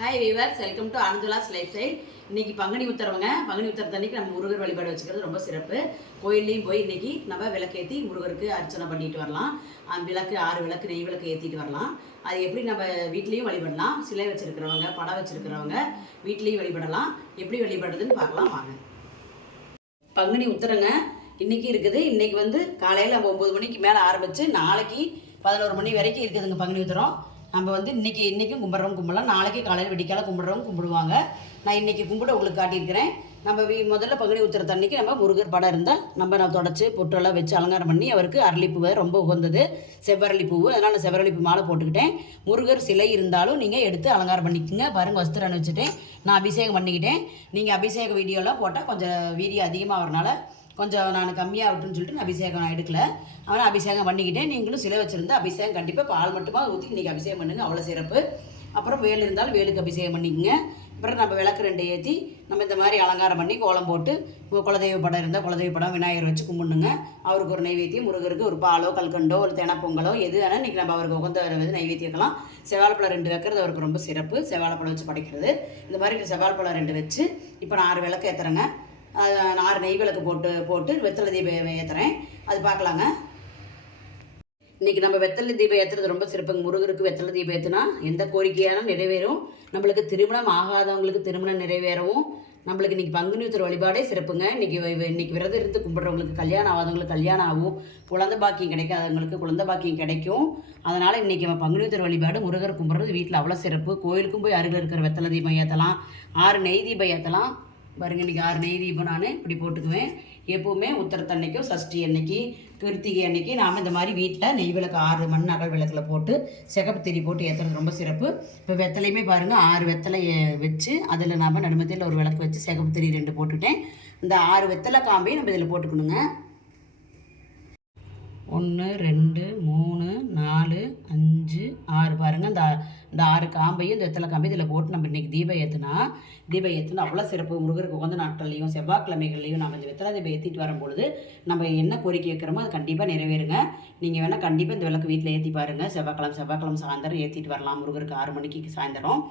Hi viewers, welcome to Ananthula's lifestyle. இன்னைக்கு பங்குனி உத்தரவங்க. பங்குனி உத்தரத்தன்னைக்கு நம்ம முருகர் வழிபாடு வச்சுக்கிறது ரொம்ப சிறப்பு. கோயில்லையும் போய் இன்னைக்கு நம்ம விளக்கேற்றி முருகருக்கு அர்ச்சனை பண்ணிட்டு வரலாம். விளக்கு 6 விளக்கு நெய் விளக்கு ஏற்றிட்டு வரலாம். அது எப்படி நம்ம வீட்லேயும் வழிபடலாம். சிலை வச்சுருக்கிறவங்க, படம் வச்சுருக்கிறவங்க வீட்லேயும் வழிபடலாம். எப்படி வழிபடுறதுன்னு பார்க்கலாம் வாங்க. பங்குனி உத்தரங்க இன்னைக்கு இருக்குது. இன்னைக்கு வந்து காலையில் 9 மணிக்கு மேலே ஆரம்பித்து நாளைக்கு 11 மணி வரைக்கும் இருக்குதுங்க பங்குனி உத்தரம். நம்ம வந்து இன்றைக்கும் கும்பிட்றவங்க கும்பிடலாம், நாளைக்கு காலையில் வெடிக்கால கும்பிட்றவங்க கும்பிடுவாங்க. நான் இன்றைக்கி கும்பிட உங்களுக்கு காட்டியிருக்கிறேன். நம்ம முதல்ல பங்குனி உத்திரத்து அன்னைக்கு நம்ம முருகர் படம் இருந்தால் நான் தொடச்சி பொட்டெல்லாம் வச்சு அலங்காரம் பண்ணி அவருக்கு அரளிப்பூவை ரொம்ப உகந்தது செவ்வரளிப்பூ. அதனால் நான் செவ்வரளிப்பூ மாலை போட்டுக்கிட்டேன். முருகர் சிலை இருந்தாலும் நீங்கள் எடுத்து அலங்காரம் பண்ணிக்கோங்க. பாருங்கள், வஸ்திரம் அணிவிச்சிட்டேன். நான் அபிஷேகம் பண்ணிக்கிட்டேன். நீங்கள் அபிஷேக வீடியோலாம் போட்டால் கொஞ்சம் வீடியோ அதிகமாக வரனால கொஞ்சம் நான் கம்மியாக விட்டுன்னு சொல்லிட்டு நான் அபிஷேகம் நான் எடுக்கல. அவனை அபிஷேகம் பண்ணிக்கிட்டேன். நீங்களும் சிலை வச்சுருந்தா அபிஷேகம் கண்டிப்பாக பால் மட்டுமா ஊற்றி இன்றைக்கி அபிஷேகம் பண்ணுங்கள், அவ்வளோ சிறப்பு. அப்புறம் வேல் இருந்தாலும் வேலுக்கு அபிஷேகம் பண்ணிக்கோங்க. அப்புறம் நம்ம விளக்கு 2 ஏற்றி நம்ம இந்த மாதிரி அலங்காரம் பண்ணி கோலம் போட்டு குலதெய்வ படம் இருந்தால் குலதெய்வ படம் விநாயகர் வச்சு கும்பிடுங்க. அவருக்கு ஒரு நைவேத்தியம், முருகருக்கு ஒரு பாலோ கல்கண்டோ ஒரு தெனப்பொங்கலோ எது வேணால் இன்றைக்கி நம்ம அவருக்கு உகந்த நைவேத்தியம் வைக்கலாம். செவ்வாழைப்பழம் 2 வைக்கிறது அவருக்கு ரொம்ப சிறப்பு. செவ்வாழைப்பழம் வச்சு படைக்கிறது. இந்த மாதிரி செவ்வாழைப்பழம் 2 வச்சு இப்போ நான் 6 விளக்கு ஏற்றுறேங்க. 6 நெய் விளக்கு போட்டு வெத்தலை தீபம் ஏற்றுறேன். அது பார்க்கலாங்க. இன்றைக்கி நம்ம வெத்தலை தீபம் ஏற்றுறது ரொம்ப சிறப்புங்க. முருகருக்கு வெத்தலை தீபம் ஏற்றுனா எந்த கோரிக்கையாலும் நிறைவேறும். நம்மளுக்கு திருமணம் ஆகாதவங்களுக்கு திருமணம் நிறைவேறவும் நம்மளுக்கு இன்றைக்கி பங்குனி உத்திர வழிபாடே சிறப்புங்க. இன்றைக்கி விரதம் இருந்து கும்பிட்றவங்களுக்கு கல்யாணம் ஆகாதவங்களுக்கு கல்யாணம் ஆகும், குழந்தை பாக்கியம் கிடைக்காதவங்களுக்கு குழந்தை பாக்கியம் கிடைக்கும். அதனால் இன்றைக்கி நம்ம பங்குனி உத்திர வழிபாடு முருகர் கும்பிட்றது வீட்டில் அவ்வளோ சிறப்பு. கோயிலுக்கும் போய் அருகில் இருக்கிற வெத்தலை தீபம் ஏற்றலாம், 6 நெய் தீபம் ஏற்றலாம். பாருங்க, இன்றைக்கி 6 நெய் தீபம் நான் இப்படி போட்டுக்குவேன். எப்போவுமே உத்திரத்தன்னைக்கும் சஷ்டி அன்னைக்கு கிருத்திகை அன்னைக்கு நாம் இந்த மாதிரி வீட்டில் நெய் விளக்கு 6 மண் அகல் விளக்கில் போட்டு சிகப்பு திரி போட்டு ஏற்றுறது ரொம்ப சிறப்பு. இப்போ வெத்தலையுமே பாருங்கள், 6 வெத்தலை வச்சு அதில் நாம் நடுமத்தில் ஒரு விளக்கு வச்சு சிகப்பு திரி 2 போட்டுட்டேன். இந்த 6 வெத்தலை காம்பையும் நம்ம இதில் போட்டுக்கணுங்க. 1 2 3 4 5 6 பாருங்கள். இந்த 6 காம்பையும் இந்த வெத்தலை காம்பையும் இதில் போட்டு நம்ம இன்றைக்கி தீபம் ஏற்றுனா அவ்வளோ சிறப்பு. முருகருக்கு உகந்த நாட்கள்லையும் செவ்வாய்க்கிழமைகள்லையும் நம்ம இந்த வெத்தலை தீபம் ஏற்றிட்டு வரும்பொழுது நம்ம என்ன கோரிக்கை வைக்கிறோமோ அது கண்டிப்பாக நிறைவேறுங்க. நீங்கள் வேணால் கண்டிப்பாக இந்த விளக்கு வீட்டில் ஏற்றி பாருங்கள். செவ்வாய்க்கிழமை சாயந்தரம் ஏற்றிட்டு வரலாம். முருகருக்கு 6 மணிக்கு சாயந்தரம்.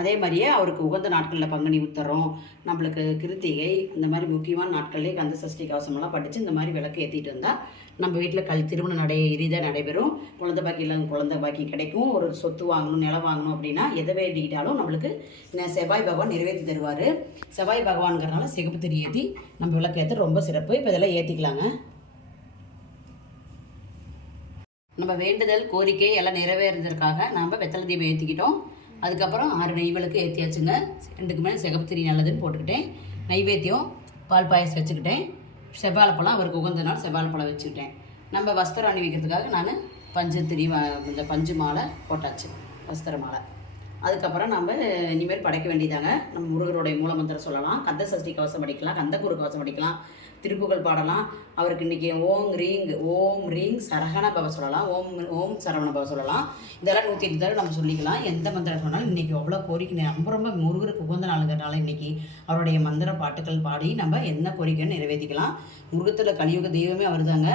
அதே மாதிரியே அவருக்கு உகந்த நாட்களில் பங்குனி உத்தரம், நம்மளுக்கு கிருத்திகை, இந்த மாதிரி முக்கியமான நாட்கள்லேயே கந்த சஷ்டி கவசமெல்லாம் படித்து இந்த மாதிரி விளக்கு ஏற்றிட்டு வந்தால் நம்ம வீட்டில் திருமணம் இறுதியாக நடைபெறும். குழந்தை பாக்கி இல்லாத குழந்தை பாக்கி கிடைக்கும். ஒரு சொத்து வாங்கணும், நிலம் வாங்கணும் அப்படின்னா எதை வேண்டிக்கிட்டாலும் நம்மளுக்கு செவ்வாய் பகவான் நிறைவேற்றி தருவார். செவ்வாய் பகவான்கிறதுனால சிகப்பு திரி ஏற்றி நம்ம விளக்கு ஏற்ற ரொம்ப சிறப்பு. இப்போ இதெல்லாம் ஏற்றிக்கலாங்க. நம்ம வேண்டுதல் கோரிக்கை எல்லாம் நிறைவேறதுக்காக நம்ம வெத்தலை தீபம் ஏற்றிக்கிட்டோம். அதுக்கப்புறம் 6 நெய் விளக்கு ஏற்றியாச்சுங்க. 2க்கு மேலே சிகப்பு திரி நல்லதுன்னு போட்டுக்கிட்டேன். நைவேத்தியம் பால் பாயசம் வச்சுக்கிட்டேன். செவ்வாழைப்பழம் அவருக்கு உகந்த நாள் செவ்வாழைப்பழம் வச்சுக்கிட்டேன். நம்ம வஸ்திரம் அணிவிக்கிறதுக்காக நான் பஞ்சு திரி இந்த பஞ்சு மாலை போட்டாச்சு, வஸ்திர மாலை. அதுக்கப்புறம் நம்ம இனிமேல் படைக்க வேண்டியதாங்க. நம்ம முருகருடைய மூலமந்திரம் சொல்லலாம், கந்த சஷ்டி கவசம் படிக்கலாம், கந்தகுரு கவசம் படிக்கலாம், திருப்புகள் பாடலாம். அவருக்கு இன்றைக்கி ஓம் ரீங் சரவண பவ சொல்லலாம், ஓம் சரவண பவ சொல்லலாம். இதெல்லாம் 108 தடவை நம்ம சொல்லிக்கலாம். எந்த மந்திரம் சொன்னாலும் இன்றைக்கி அவ்வளோ கோரிக்கை ரொம்ப முருகருக்கு உகந்த நாளுங்கிறனால இன்றைக்கி அவருடைய மந்திர பாட்டுக்கள் பாடி நம்ம என்ன கோரிக்கைன்னு நிறைவேற்றிக்கலாம். முருகத்தில் கலியுக தெய்வமே அவர் தாங்க.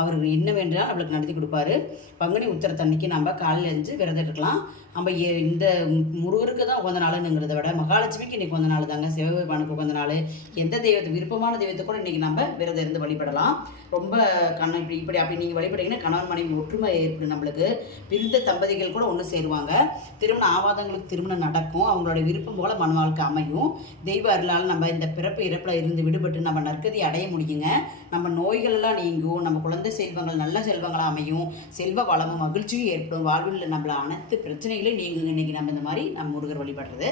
அவருக்கு என்ன வேண்டாலும் அவளுக்கு நடத்தி கொடுப்பாரு. பங்குனி உத்திரத்தன்னைக்கு நம்ம காலையில் எழுந்து விரதம் இருக்கலாம். நம்ம இந்த முருகருக்கு தான் உகந்த நாளுங்கிறத விட மகாலட்சுமிக்கு இன்றைக்கி உகந்த நாள் தாங்க. சிவபெருமானுக்கு உகந்த நாள். எந்த தெய்வத்தை விருப்பமான தெய்வத்தை கூட இன்றைக்கி நம்ம விரதம் இருந்து வழிபடலாம். ரொம்ப இப்படி அப்படி நீங்கள் வழிபட்டீங்கன்னா கணவன் மனைவி ஒற்றுமை ஏற்படும். நம்மளுக்கு பிரிந்த தம்பதிகள் கூட ஒன்று சேருவாங்க. திருமணம் ஆவாதவங்களுக்கு திருமணம் நடக்கும். அவங்களோட விருப்பம் போல மன வாழ்க்கை அமையும். தெய்வ அருளால் நம்ம இந்த பிறப்பு இறப்பில் இருந்து விடுபட்டு நம்ம நற்கதி அடைய முடியுங்க. நம்ம நோய்களெல்லாம் நீங்கும். நம்ம குழந்தை செல்வங்கள் நல்ல செல்வங்களாக அமையும். செல்வ வளமும் மகிழ்ச்சியும் ஏற்படும். வாழ்வில் நம்மள அனைத்து பிரச்சனைகளையும் நீங்குங்க இன்றைக்கி நம்ம இந்த மாதிரி நம்ம முருகர் வழிபடுறது.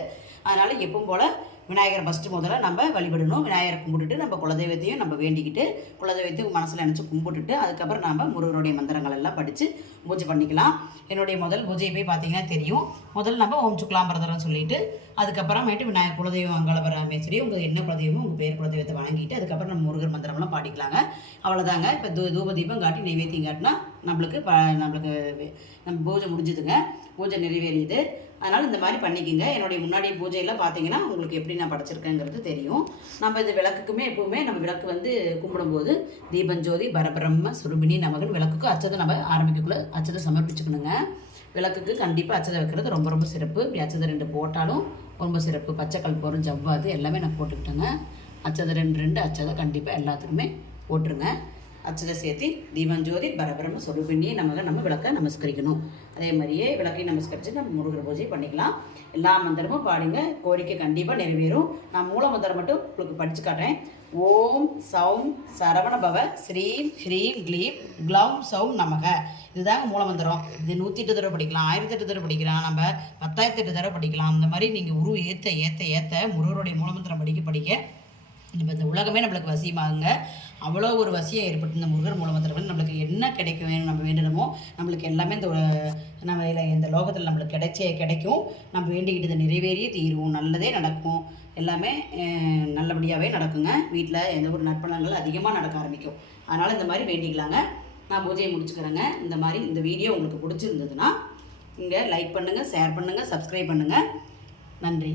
அதனால் எப்பவும் போல் விநாயகர் ஃபஸ்ட்டு முதல்ல நம்ம வழிபடணும். விநாயகரை கும்பிட்டுட்டு நம்ம குலதெய்வத்தையும் நம்ம வேண்டிக்கிட்டு குலதெய்வத்தையும் மனசில் நினச்சி கும்பிட்டுட்டு அதுக்கப்புறம் நம்ம முருகருடைய மந்திரங்கள் எல்லாம் படித்து பூஜை பண்ணிக்கலாம். என்னுடைய முதல் பூஜையை போய் பார்த்தீங்கன்னா தெரியும். முதல்ல நம்ம ஓம் சுக்லாம்பரதரம் சொல்லிவிட்டு அதுக்கப்புறமேட்டு விநாயகர் குலதெய்வம் அங்காளபரமேஸ்வரி உங்கள் என்ன குலதெய்வமோ உங்கள் பேர் குலதெய்வத்தை வணங்கிட்டு அதுக்கப்புறம் நம்ம முருகர் மந்திரம்லாம் பாடிக்கலாங்க. அவ்வளோதாங்க. இப்போ தூப தீபம் காட்டி நைவேத்தியம் காட்டினா நம்மளுக்கு நம்ம பூஜை முடிஞ்சுதுங்க. பூஜை நிறைவேறியது. அதனால் இந்த மாதிரி பண்ணிக்கோங்க. என்னுடைய முன்னாடி பூஜையில் பார்த்தீங்கன்னா உங்களுக்கு எப்படி நான் படைச்சிருக்கேங்கிறது தெரியும். நம்ம இந்த விளக்குக்குமே எப்போவுமே நம்ம விளக்கு வந்து கும்பிடும்போது தீபஞ்சோதி பரபிரம்ம சுரூபிணி நமகன் விளக்குக்கு அச்சதை நம்ம ஆரம்பிக்கக்குள்ள அச்சதை சமர்ப்பிச்சுக்கணுங்க. விளக்குக்கு கண்டிப்பாக அச்சதை வைக்கிறது ரொம்ப ரொம்ப சிறப்பு. இப்படி அச்சதை 2 போட்டாலும் ரொம்ப சிறப்பு. பச்சை கற்பூரம், ஜவ்வாது எல்லாமே நான் போட்டுக்கிட்டேங்க. அச்சதை 2 அச்சதை கண்டிப்பாக எல்லாத்துக்குமே போட்டுருங்க. அச்சதை சேர்த்து தீபஞ்சோதி பரபிரம சொரூபிணியை நம்ம விளக்க நமஸ்கரிக்கணும். அதே மாதிரியே விளக்கையும் நமஸ்கரித்து நம்ம முருகர் பூஜை பண்ணிக்கலாம். எல்லா மந்திரமும் பாடுங்க, கோரிக்கை கண்டிப்பாக நிறைவேறும். நான் மூல மந்திரம் மட்டும் உங்களுக்கு படித்து காட்டுறேன். ஓம் சௌம் சரவண பவ ஸ்ரீம் ஹ்ரீம் க்ளீம் க்ளௌம் சௌம் நமக. இதுதாங்க மூலமந்திரம். இது 108 தடவை படிக்கலாம், 1008 தடவை படிக்கலாம், நம்ம 10,008 தடவை படிக்கலாம். அந்த மாதிரி நீங்கள் உருவ ஏற்ற முருகருடைய மூலமந்திரம் படிக்க இப்போ இந்த உலகமே நம்மளுக்கு வசியமாகுங்க. அவ்வளோ ஒரு வசியம் ஏற்பட்டு இந்த முருகர் மூலமந்திரம் நம்மளுக்கு என்ன கிடைக்கும் வேணும் நம்ம வேண்டணுமோ நம்மளுக்கு எல்லாமே இந்த லோகத்தில் நம்மளுக்கு கிடைக்கும். நம்ம வேண்டிக்கிட்டது நிறைவேறியே தீரும், நல்லதே நடக்கும், எல்லாமே நல்லபடியாகவே நடக்குங்க. வீட்டில் எந்த ஒரு நற்பலன்கள் அதிகமாக நடக்க ஆரம்பிக்கும். அதனால் இந்த மாதிரி வேண்டிக்கலாங்க. நான் பூஜையை முடிச்சுக்கிறேங்க. இந்த வீடியோ உங்களுக்கு பிடிச்சிருந்ததுன்னா இங்கே லைக் பண்ணுங்கள், ஷேர் பண்ணுங்கள், சப்ஸ்கிரைப் பண்ணுங்கள். நன்றி.